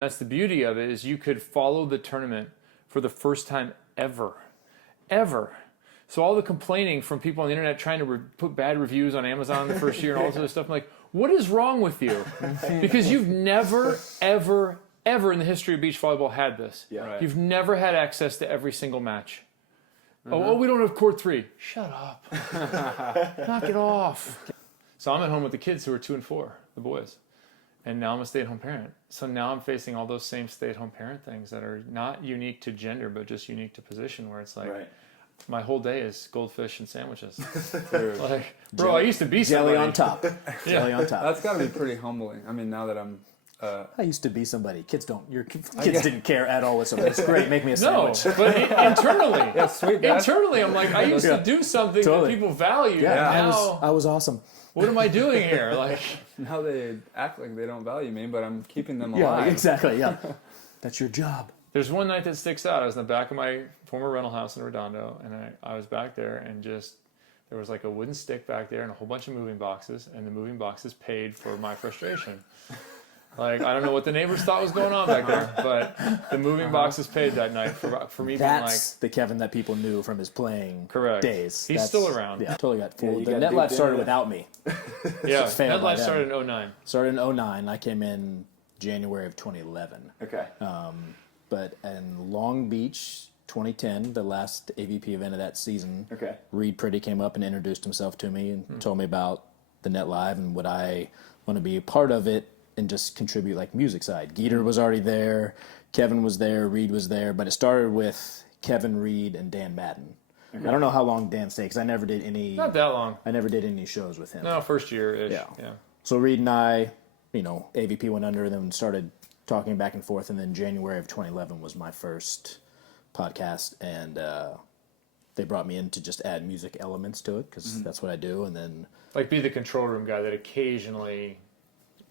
That's the beauty of it, is you could follow the tournament for the first time ever. So all the complaining from people on the internet trying to put bad reviews on Amazon the first year and all this other stuff, I'm like, what is wrong with you? Because you've never, ever in the history of beach volleyball had this. Yeah. Right. You've never had access to every single match. Oh, we don't have court 3. Shut up. Knock it off. So I'm at home with the kids who are 2 and 4, the boys. And now I'm a stay-at-home parent. So now I'm facing all those same stay-at-home parent things that are not unique to gender, but just unique to position, where it's like, my whole day is goldfish and sandwiches. Like, bro, I used to be somebody. Jelly on top. Jelly on top. That's got to be pretty humbling. I mean, now that I'm... I used to be somebody. Kids didn't care at all with something. It's great. Make me a sandwich. No, but internally. Yeah, sweet. Internally, I'm like, I used to do something that people value. Yeah, now, I was awesome. What am I doing here? Like, now they act like they don't value me, but I'm keeping them alive. Yeah, exactly. Yeah, that's your job. There's one night that sticks out. I was in the back of my former rental house in Redondo, and I was back there, and there was like a wooden stick back there and a whole bunch of moving boxes, and the moving boxes paid for my frustration. Like, I don't know what the neighbors thought was going on back there, but the moving boxes paid that night for me being like... That's the Kevin that people knew from his playing days. He's still around. Yeah, totally got fooled. The net life started without me. Yeah, net life started in 09. Started in 09. I came in January of 2011. Okay. But in Long Beach, 2010, the last AVP event of that season, Reed Pretty came up and introduced himself to me and told me about the Net Live and would I want to be a part of it and just contribute like music side. Geeter was already there, Kevin was there, Reed was there, but it started with Kevin, Reed, and Dan Madden. I don't know how long Dan stayed because I never did any... Not that long. I never did any shows with him. No, first year-ish. Yeah. So Reed and I, AVP went under, then started talking back and forth, and then January of 2011 was my first podcast, and they brought me in to just add music elements to it because that's what I do, and then... Like be the control room guy that occasionally...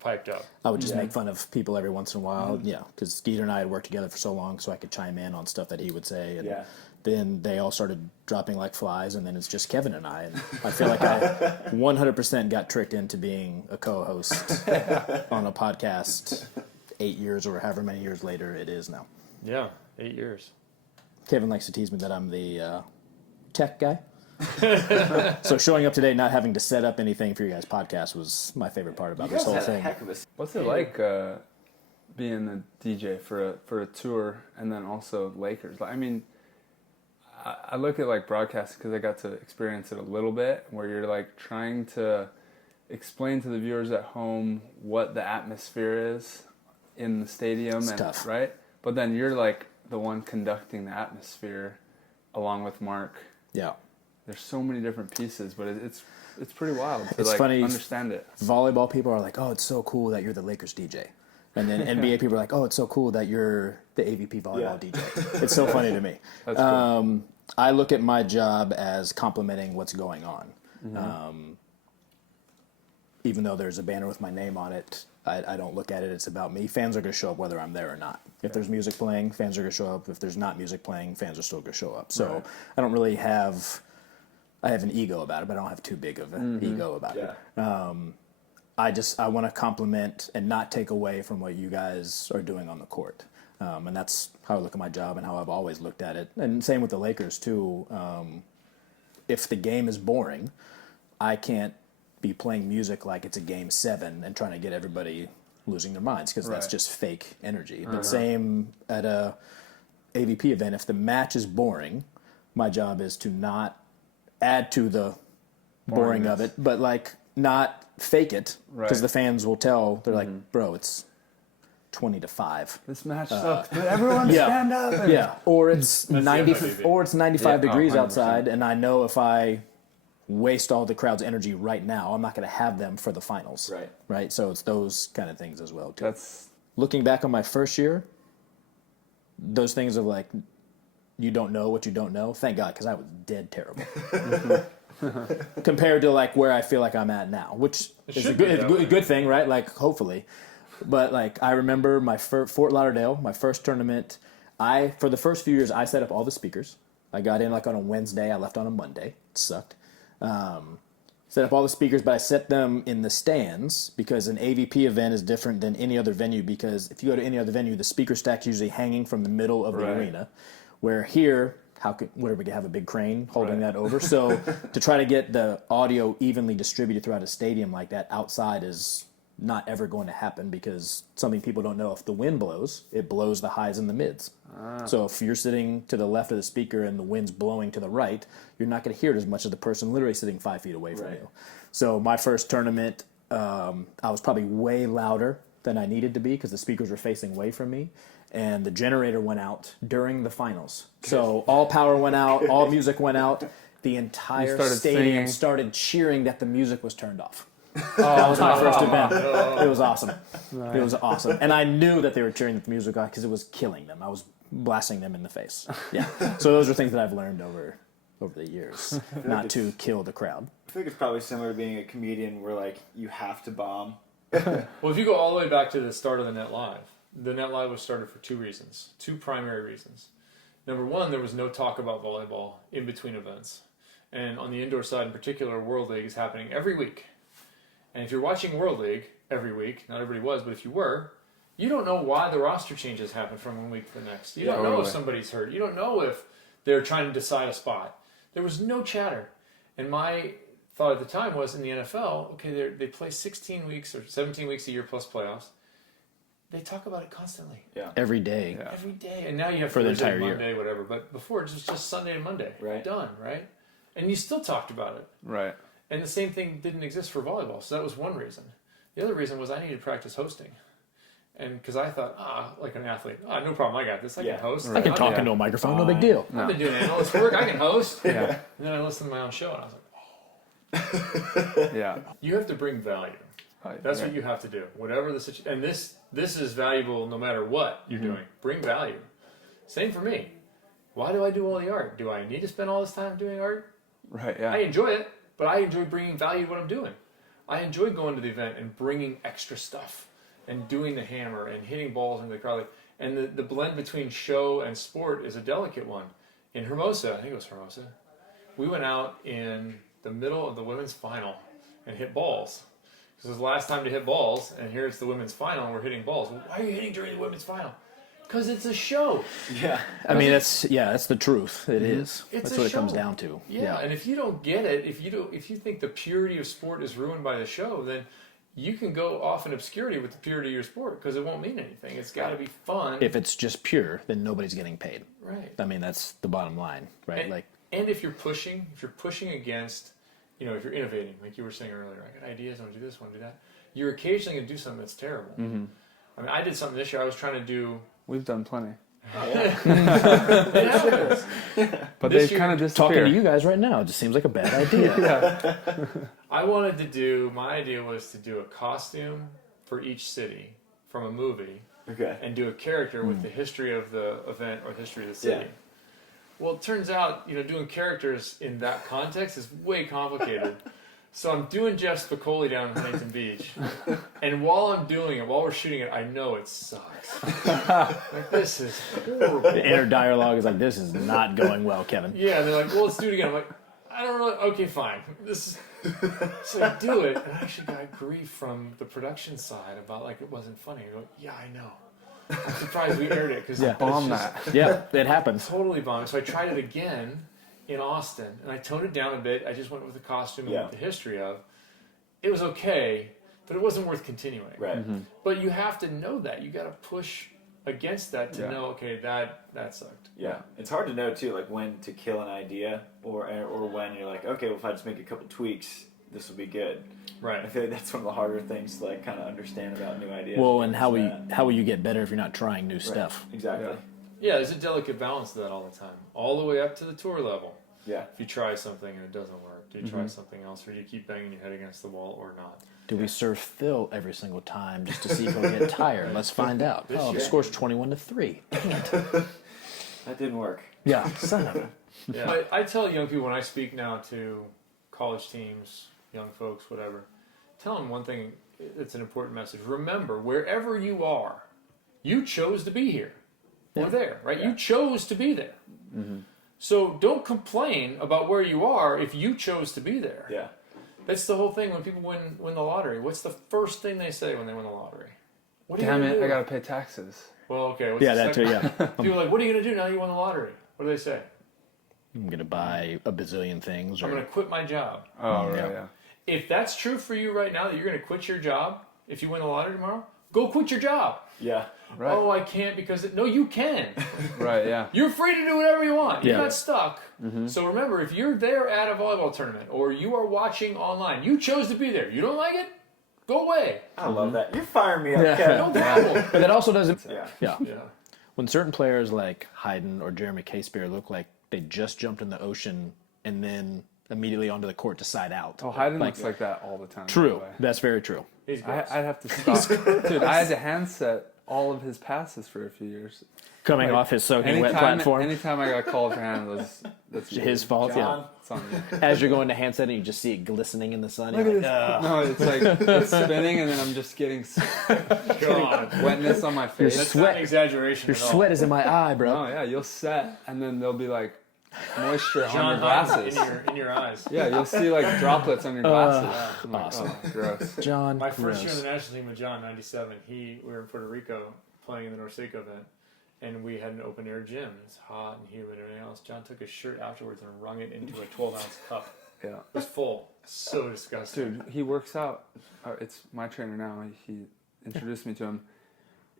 piped up. I would just make fun of people every once in a while, because Skeeter and I had worked together for so long, so I could chime in on stuff that he would say, and then they all started dropping like flies, and then it's just Kevin and I, and I feel like I 100% got tricked into being a co-host on a podcast 8 years or however many years later it is now. Yeah, 8 years. Kevin likes to tease me that I'm the tech guy. So showing up today, not having to set up anything for your guys' podcast was my favorite part about this whole thing. What's it like being the DJ for a tour and then also Lakers? I mean, I look at like broadcasting because I got to experience it a little bit, where you're like trying to explain to the viewers at home what the atmosphere is in the stadium, it's tough, right? But then you're like the one conducting the atmosphere along with Mark. Yeah. There's so many different pieces, but it's pretty wild to funny, understand it. Volleyball people are like, oh, it's so cool that you're the Lakers DJ. And then NBA people are like, oh, it's so cool that you're the AVP volleyball DJ. It's so funny to me. That's cool. I look at my job as complementing what's going on. Even though there's a banner with my name on it, I don't look at it. It's about me. Fans are going to show up whether I'm there or not. If there's music playing, fans are going to show up. If there's not music playing, fans are still going to show up. So I don't really have... I have an ego about it, but I don't have too big of an ego about it. I want to compliment and not take away from what you guys are doing on the court. And that's how I look at my job and how I've always looked at it. And same with the Lakers, too. If the game is boring, I can't be playing music like it's a game 7 and trying to get everybody losing their minds because that's just fake energy. But same at a AVP event, if the match is boring, my job is to not add to the boring of it, but like not fake it because the fans will tell. They're like, bro, it's 20-5. This match sucks, but everyone stand up. Or it's 95 degrees outside, and I know if I waste all the crowd's energy right now, I'm not going to have them for the finals. Right. So it's those kind of things as well too. Looking back on my first year, those things of like, you don't know what you don't know. Thank God, because I was dead terrible. Compared to like where I feel like I'm at now, which is a good thing, right? Like hopefully, but like I remember my Fort Lauderdale, my first tournament. For the first few years, I set up all the speakers. I got in like on a Wednesday. I left on a Monday. It sucked. Set up all the speakers, but I set them in the stands because an AVP event is different than any other venue, because if you go to any other venue, the speaker stack's usually hanging from the middle of the arena, where here, what are we going to have a big crane holding that over? So to try to get the audio evenly distributed throughout a stadium like that outside is not ever going to happen, because something people don't know, if the wind blows, it blows the highs and the mids. So if you're sitting to the left of the speaker and the wind's blowing to the right, you're not going to hear it as much as the person literally sitting 5 feet away from you. So my first tournament, I was probably way louder than I needed to be because the speakers were facing away from me, and the generator went out during the finals. So all power went out, all music went out. The entire stadium started cheering that the music was turned off. That was my first event. It was awesome. It was awesome. And I knew that they were cheering the music off because it was killing them. I was blasting them in the face. Yeah. So those are things that I've learned over the years, not to kill the crowd. I think it's probably similar to being a comedian where, like, you have to bomb. Well, if you go all the way back to the start of the Net Live was started for two primary reasons. Number one, there was no talk about volleyball in between events. And on the indoor side in particular, World League is happening every week. And if you're watching World League every week, not everybody was, but if you were, you don't know why the roster changes happen from one week to the next. You don't know if somebody's hurt. You don't know if they're trying to decide a spot. There was no chatter. And my thought at the time was, in the NFL, okay, they play 16 weeks or 17 weeks a year plus playoffs. They talk about it constantly. Yeah. Every day. Yeah. Every day. And now you have for the entire Monday, year. Whatever. But before, it was just Sunday and Monday. Right. Done, right? And you still talked about it. Right. And the same thing didn't exist for volleyball. So that was one reason. The other reason was I needed to practice hosting. And because I thought, like an athlete, no problem, I got this. I can host. I can talk into a microphone, no big deal. I've been doing analyst work, I can host. And then I listened to my own show and I was like, Yeah. you have to bring value. That's what you have to do. Whatever the situation. And this is valuable no matter what you're doing. Bring value. Same for me. Why do I do all the art? Do I need to spend all this time doing art? Right, yeah. I enjoy it, but I enjoy bringing value to what I'm doing. I enjoy going to the event and bringing extra stuff and doing the hammer and hitting balls into the crowd. And the blend between show and sport is a delicate one. In Hermosa, I think it was Hermosa, we went out in the middle of the women's final and hit balls. This was the last time to hit balls, and here it's the women's final and we're hitting balls. Well, why are you hitting during the women's final? Because it's a show. Yeah. I mean, that's the truth. It is. It's that's a what show. it comes down to. Yeah, and if you don't get it, if you think the purity of sport is ruined by the show, then you can go off in obscurity with the purity of your sport because it won't mean anything. It's got to be fun. If it's just pure, then nobody's getting paid. Right. I mean, that's the bottom line, right? And if you're pushing against, if you're innovating, like you were saying earlier, I got ideas, I want to do this, I want to do that. You're occasionally going to do something that's terrible. Mm-hmm. I mean, I did something this year. I was trying to do. We've done plenty. Oh, yeah. But they kind of disappear. Talking to you guys right now, it just seems like a bad idea. My idea was to do a costume for each city from a movie. Okay. And do a character with the history of the event or the history of the city. Yeah. Well, it turns out, doing characters in that context is way complicated. So I'm doing Jeff Spicoli down in Huntington Beach. And while we're shooting it, I know it sucks. Like, this is horrible. The inner dialogue is like, this is not going well, Kevin. Yeah, and they're like, well, let's do it again. I'm like, I don't really, okay, fine. So I do it, and I actually got grief from the production side about, like, it wasn't funny. I go, yeah, I know. I'm surprised we aired it, because bomb that. Yeah, it happens. Totally bombed. So I tried it again in Austin, and I toned it down a bit. I just went with the costume and with the history of. It was okay, but it wasn't worth continuing. Right. Mm-hmm. But you have to know that. You got to push against that to know, okay, that sucked. Yeah. It's hard to know, too, like, when to kill an idea or when you're like, okay, well, if I just make a couple tweaks, this will be good. Right. I feel like that's one of the harder things to, like, kind of understand about new ideas. Well, and how will you get better if you're not trying new stuff? Exactly. Yeah, there's a delicate balance to that all the time. All the way up to the tour level. Yeah. If you try something and it doesn't work, do you try something else, or do you keep banging your head against the wall or not? Do we serve Phil every single time just to see if he'll get tired? Let's find out. The score's 21-3. That didn't work. Yeah, son of a... Yeah. But I tell young people when I speak now to college teams, young folks, whatever, tell them one thing that's an important message. Remember, wherever you are, you chose to be here. Or there, right? Yeah. You chose to be there. Mm-hmm. So don't complain about where you are if you chose to be there. Yeah. That's the whole thing when people win the lottery. What's the first thing they say when they win the lottery? What are you Damn gonna it, do? I gotta pay taxes. Well, okay. What's Yeah, the that too, second? yeah. People are like, what are you going to do now you won the lottery? What do they say? I'm going to buy a bazillion things. I'm Or, going to quit my job. Oh, right, Yeah. yeah. If that's true for you right now, that you're going to quit your job if you win the lottery tomorrow, go quit your job. Yeah. Right. Oh, I can't because... No, you can. Right, yeah. You're free to do whatever you want. You're Yeah. not stuck. So remember, if you're there at a volleyball tournament or you are watching online, you chose to be there. You don't like it? Go away. I love that. You're firing me up, Yeah. Kevin. No problem. but that also doesn't... Yeah. Yeah. Yeah. When certain players like Hayden or Jeremy K-Spear look like they just jumped in the ocean and then immediately onto the court to side out. Oh, Hayden looks like that all the time. by True. the way. That's very true. He's gross. I'd have to stop. Dude, I had to handset all of his passes for a few years. Coming off his soaking wet platform. Anytime I got called for hand, that's His fault, John, It's on me. yeah. As you're going to handset and you just see it glistening in the sun. Look You're at like, this. No, it's like it's spinning, and then I'm just getting God. wetness on my face. That's Sweat. not an exaggeration your at all. sweat is in my eye, bro. Oh yeah, you'll set, and then there'll be like moisture on John your Hayden glasses. in your eyes. Yeah, you'll see like droplets on your glasses. I'm like, awesome. oh, gross. John, My first year in gross. the national team with John, '97. We were in Puerto Rico playing in the Norseco event, and we had an open air gym. It's hot and humid and everything else. John took his shirt afterwards and wrung it into a 12-ounce cup. Yeah, It was full. So disgusting. dude, he works out. It's my trainer now. He introduced me to him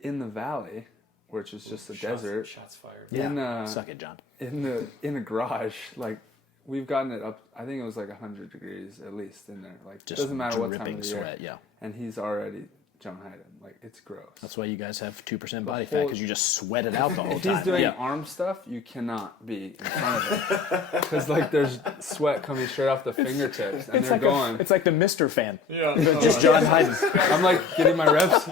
in the valley, which is just a desert. Shots fired. Yeah. Suck it, John. In a garage, like we've gotten it up. I think it was like 100 degrees at least in there. Like Just doesn't matter what time dripping of the year. sweat, yeah. And he's already John Hayden. Like it's gross. That's why you guys have 2% body whole- fat, because you just sweat it out the whole If time. he's doing yeah. arm stuff, you cannot be in front of him because like there's sweat coming straight off the fingertips, and It's they're like going. it's like the Mr. fan. Yeah. Just John Hayden. I'm like getting my reps.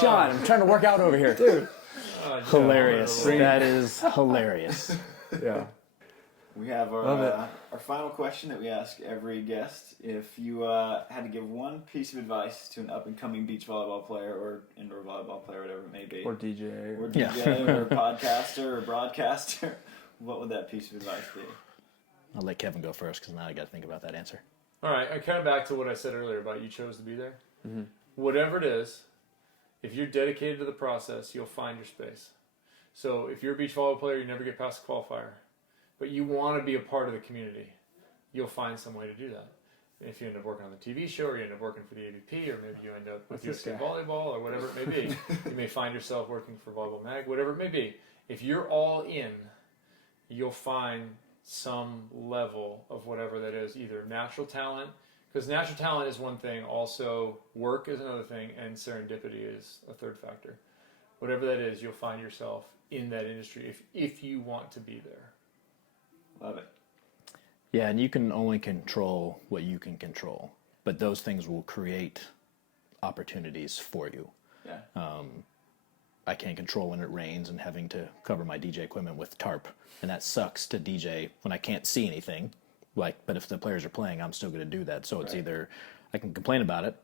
John, I'm trying to work out over here. Dude. Hilarious. Bring it. That is hilarious. Yeah. we have Love it. our final question that we ask every guest. If you had to give one piece of advice to an up-and-coming beach volleyball player or indoor volleyball player, whatever it may be, Or DJ. or Yeah. DJ or podcaster or broadcaster, what would that piece of advice be? I'll let Kevin go first, because now I got to think about that answer. All right, I kind of back to what I said earlier about you chose to be there. Whatever it is, if you're dedicated to the process, you'll find your space. So if you're a beach volleyball player, you never get past the qualifier, but you want to be a part of the community, you'll find some way to do that. If you end up working on the TV show, or you end up working for the AVP, or maybe you end up with What's this USA guy? Volleyball, or whatever it may be. You may find yourself working for Volleyball Mag, whatever it may be. If you're all in, you'll find some level of whatever that is, either natural talent, because natural talent is one thing, also work is another thing, and serendipity is a third factor. Whatever that is, you'll find yourself in that industry if you want to be there. Love it. Yeah, and you can only control what you can control, but those things will create opportunities for you. Yeah. I can't control when it rains and having to cover my DJ equipment with tarp, and that sucks to DJ when I can't see anything. Like, but if the players are playing, I'm still going to do that. So it's either I can complain about it,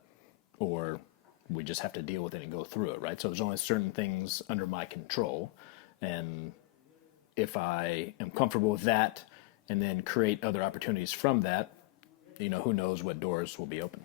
or we just have to deal with it and go through it, right? So there's only certain things under my control, and if I am comfortable with that, and then create other opportunities from that, who knows what doors will be open.